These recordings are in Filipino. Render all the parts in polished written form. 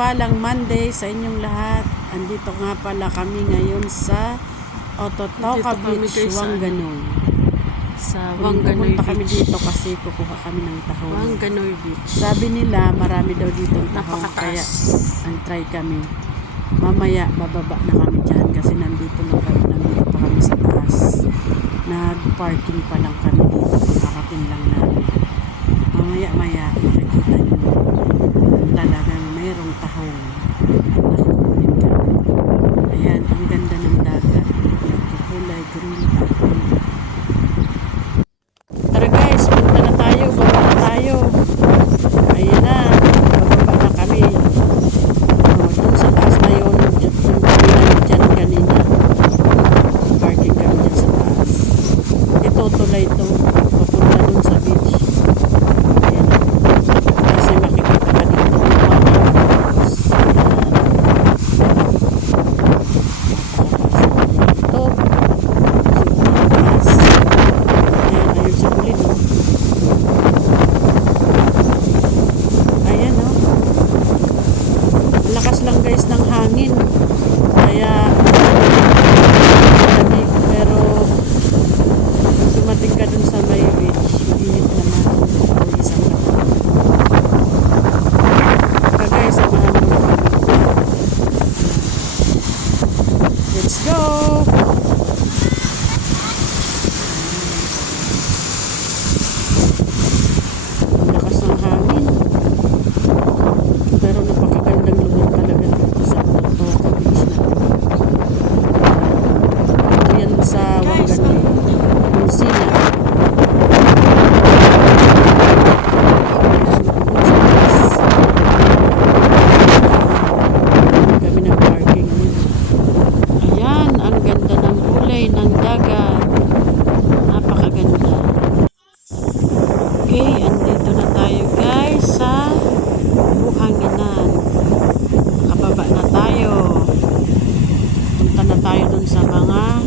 Mapagpalang Monday sa inyong lahat. Andito nga pala kami ngayon sa Ototoka Beach, Wanganui. Sa Wanganui Pumunta kami Beach. dito kasi kukuha kami ng tahong. Wanganui Beach. Sabi nila marami daw dito tahong, kaya Napakataas. ang try kami. Mamaya bababa na kami dyan kasi nandito pa kami sa taas. Nag-parking pa lang kami dito. Makarating lang namin. Mamaya makikita nyo talagang mayroong tahong na kukunin kami. Ayan, ang ganda ng dagat. Nagkukulay green at blue. Tara guys, punta na tayo, baba na tayo. Ayan na, bababa na kami. Doon sa taas na yun, yung dyan kanina. Parking kami dyan sa taas. Ito, tulay ito. Papunta dun sa beach. Ayan. Kasi makikita ka dito. Lakas lang guys ng hangin kaya malamig, pero pag dumating ka dun sa may beach mainit naman o isang lahat. Kaya guys, samahan mo na kami. Let's go! Ang lakas ng hangin, pero napakagandang lugar talaga dito sa Ototoka Beach natin. Ayan sa Wanganui, Musina. Kami ng parking. Ayan, ang ganda ng kulay ng dagat. Napakaganda. Okay, andito na tayo guys sa Buhanginan. Nakababa na tayo. Punta na tayo dun sa mga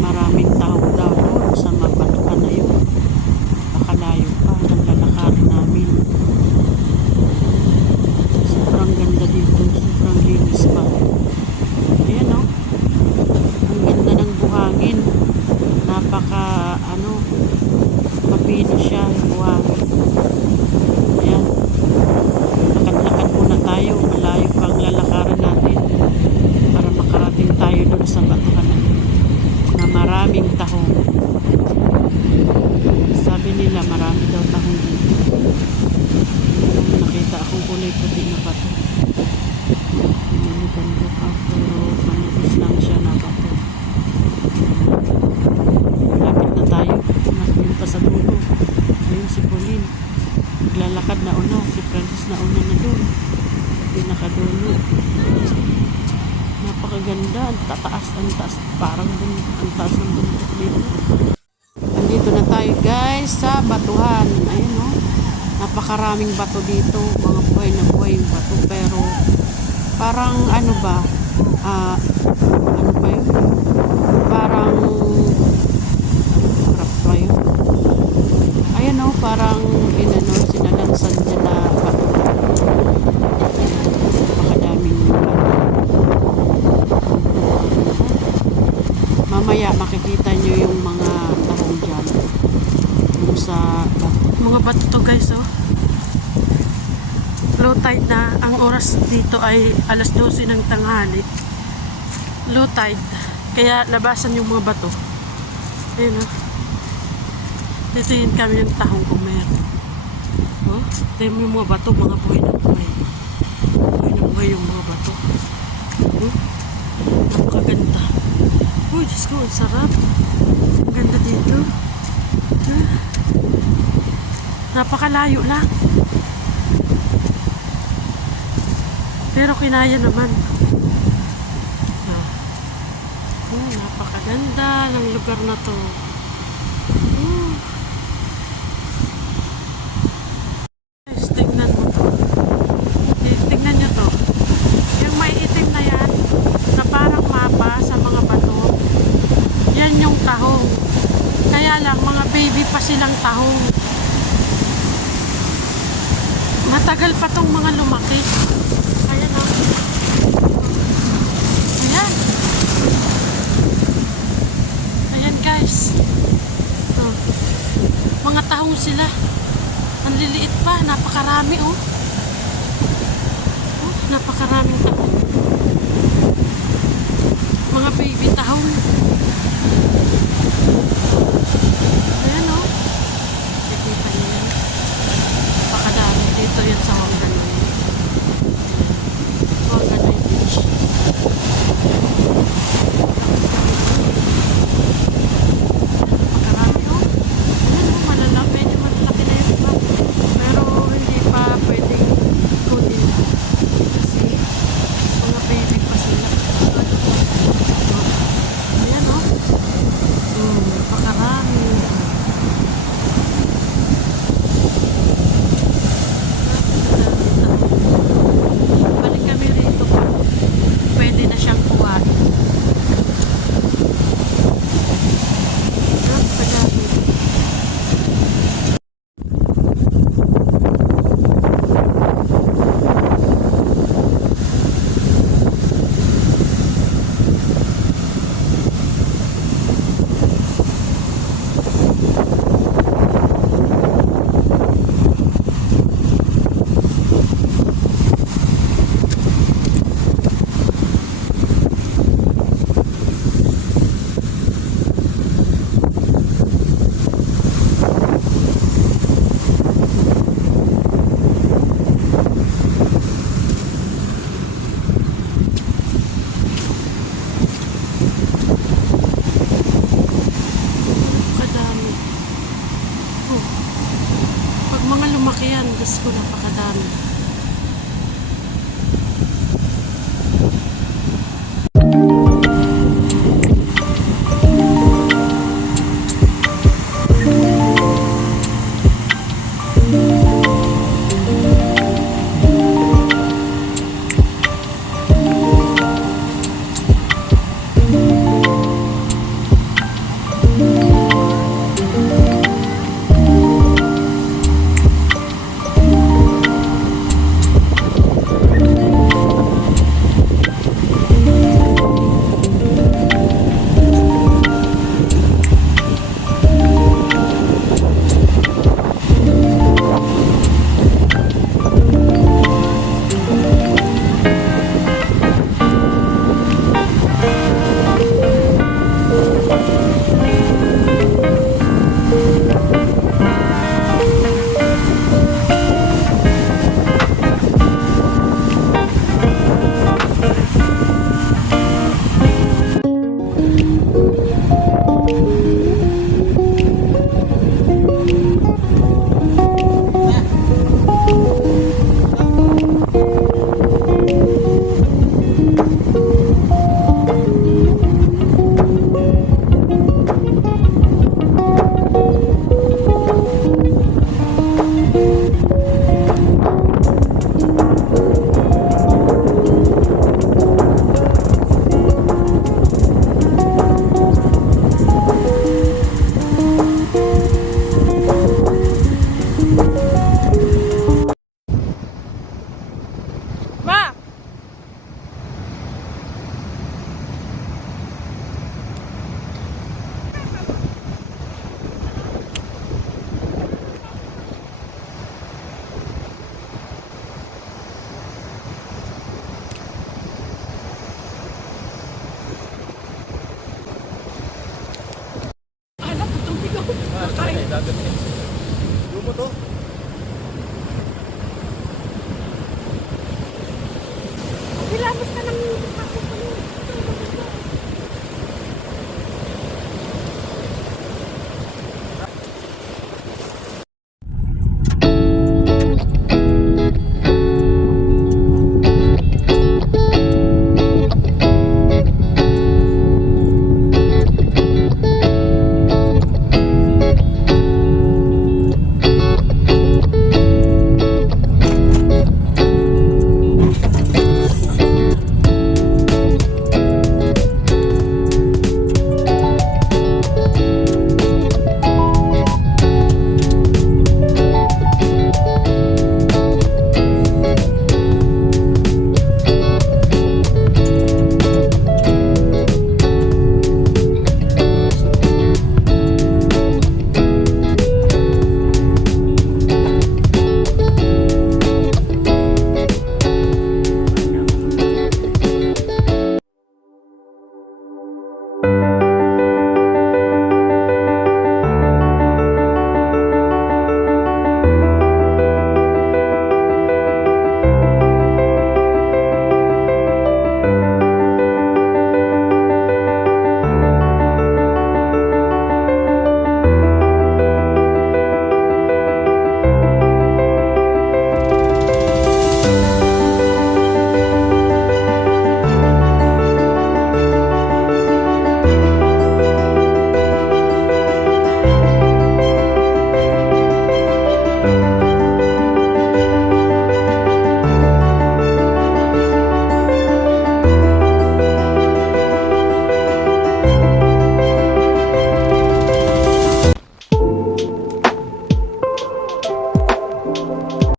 maraming tahong daw dun sa mabatukan na yun. Baka layo pa ang lalakarin namin. Sobrang ganda dito, sobrang linis pa. Ayan o, ang ganda ng buhangin. Napaka mapino siya yung buhangin. Ayan, lakad-lakad muna tayo, malayo pang lalakaran natin para makarating tayo dun sa batuhan na maraming tahong. Sabi nila marami daw tahong dito. Nakita akong kulay puti na bato. Ganda pa, pero manipis lang siya na bato. Malapit na tayo, napunta sa dulo. Ayun si Pauline, naglalakad na una, si Francis na una na doon sa pinakadulo. Napakaganda, ang taas, parang ang taas ng bundok dito. Andito na tayo guys sa batuhan. Ayun o, napakaraming bato dito, mga buhay na buhay yung bato, pero parang ano ba yun, parang harap pa yun. Ayan o, parang sinalansan niya na bato. Napakadaming bato. Mamaya makikita nyo yung mga tahong dyan yung sa bato. Mga bato to guys oh. Low tide na. Ang oras dito ay alas 12 ng tanghali. Low tide, kaya labasan yung mga bato. Ayun o, dito yun kami ng tahong kung meron. Oh, ito yung mga bato, mga buhay na buhay. Buhay na buhay yung mga bato. Oh, napakaganda. Uy, Diyos ko, ang sarap. Ang ganda dito. Napakalayo lang. Pero kinaya naman. Napakaganda ng lugar na to. Guys, tingnan mo to. Tingnan nyo to. Yung may itim na yan, na parang mapa sa mga bato, yan yung tahong. Kaya lang, mga baby pa silang tahong. Matagal pa tong mga lumaki. Ayan sila. Ang liliit pa, napakarami oh. Oh, napakaraming tahong. Mga baby tahong. Ayan oh. Nakikita niyo yan. Napakadami dito yan sa Wanganui. Wanganui Beach. Napakarami oh. Ayan oh, malalaki. Medyo malalaki na yun pa. Pero hindi pa pwedeng kunin. Kasi mga baby pa sila. Ayan oh. Napakarami. Balik kami rito pa. Pwede na siyang kuhain. Napakadami. Kadami. Oh. Pag mga lumaki yan, Diyos ko, napakadami.